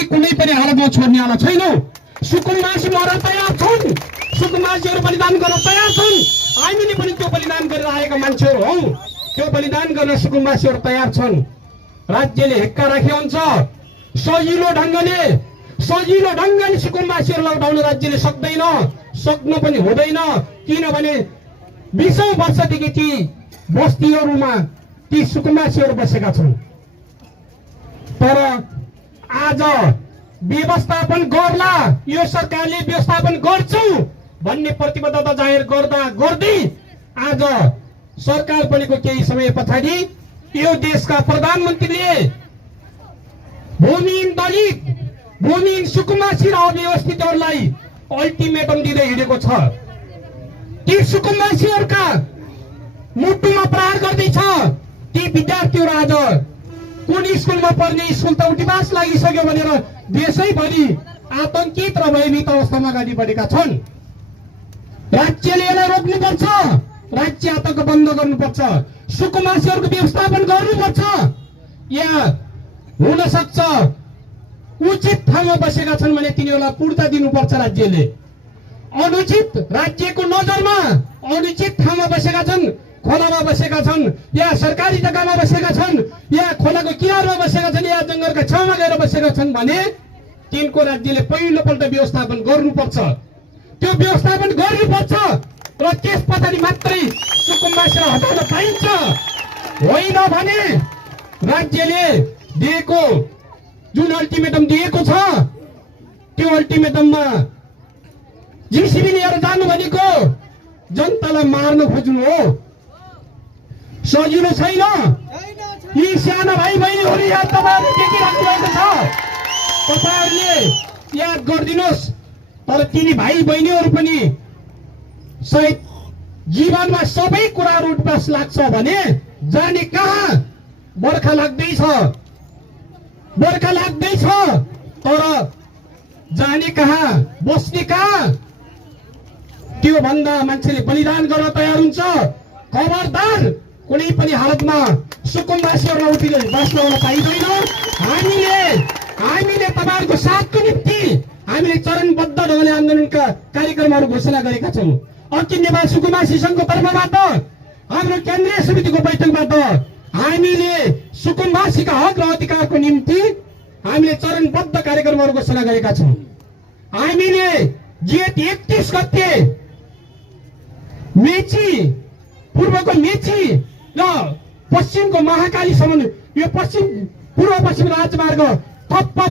हामी कुनै पनि हालतमा छोड्नेवाला छैनौँ। सुकुम्बासी मर्न तयार छन्, सुकुम्बासीहरू बलिदान गर्न तयार छन्। हामीले पनि त्यो बलिदान गरेर आएका मान्छेहरू हौ। त्यो बलिदान गर्न सुकुम्बासीहरू तयार छन्। राज्यले हेक्का राखे हुन्छ, सजिलो ढङ्गले सुकुम्बासीहरूलाई उठाउन राज्यले सक्दैन, सक्नु पनि हुँदैन। किनभने 20औं वर्षदेखि ती बस्तीहरूमा ती सुकुम्बासीहरू बसेका छन्। तर आज व्यवस्थापन गर्ला, यो सरकारले व्यवस्थापन गर्छु भन्ने प्रतिबद्धता जाहेर गर्दै आज सरकार बनेको केही समय पछाडि यो देशका प्रधानमन्त्रीले भूमिहीन दलित, भूमिहीन सुकुम्बासी र अव्यवस्थितहरूलाई अल्टिमेटम दिँदै हिँडेको छ। ती सुकुम्बासीहरूका मुटुमा प्रहार गर्दैछ। ती विद्यार्थीहरू आज कुन स्कुलमा पढ्ने, स्कुल त उठिवास लागिसक्यो भनेर देशैभरि आतंकित र भयभीत अवस्थामा अगाडि बढेका छन्। राज्यले यसलाई रोक्नुपर्छ, राज्य आतंक बन्द गर्नुपर्छ, सुकुम्बासीहरूको व्यवस्थापन गर्नुपर्छ। यहाँ हुन सक्छ उचित ठाउँमा बसेका छन् भने तिनीहरूलाई पूर्ता दिनुपर्छ राज्यले। अनुचित राज्यको नजरमा अनुचित ठाउँमा बसेका छन्, खोलामा बसेका छन्, या सरकारी जग्गामा बसेका छन्, या खोलाको किनारमा बसेका छन्, या जङ्गलका छेउमा गएर बसेका छन् भने तिनको राज्यले पहिलोपल्ट व्यवस्थापन गर्नुपर्छ। त्यो व्यवस्थापन गर्नुपर्छ र त्यस पछाडि मात्रै सुकुम्बासीलाई हटाउन पाइन्छ। होइन भने राज्यले दिएको जुन अल्टिमेटम दिएको छ त्यो अल्टिमेटममा जीसीबी लिएर जानु भनेको जनतालाई मार्न खोज्नु हो, सजिलो छैन। यी साना भाइ बहिनीहरू यहाँ तपाईँहरूले देखिराख्नु भएको छ, तपाईँहरूले याद गरिदिनुहोस्। तर तिनी भाइ बहिनीहरू पनि सायद जीवनमा सबै कुराहरू उठ्पास लाग्छ भने जाने कहाँ, बर्खा लाग्दैछ, तर जाने कहाँ, बस्ने कहाँ, त्यो भन्दा मान्छेले बलिदान गर्न तयार हुन्छ। खबरदार कुनै पनि हालतमा सुकुम्बासीहरूलाई उठिँदै बस्न पाइँदैन। हामीले तपाईँहरूको साथको निम्ति हामीले चरणबद्ध ढङ्गले आन्दोलनका कार्यक्रमहरू घोषणा गरेका छौँ। अखिल नेपाल सुकुम्बासी सङ्घको तर्फबाट हाम्रो केन्द्रीय समितिको बैठकबाट हामीले सुकुम्बासीका हक र अधिकारको निम्ति हामीले चरणबद्ध कार्यक्रमहरू घोषणा गरेका छौँ। हामीले जेठ 31 गते मेची, पूर्वको मेची र पश्चिमको महाकालीसम्म यो पूर्व पश्चिम राजमार्ग ठप्प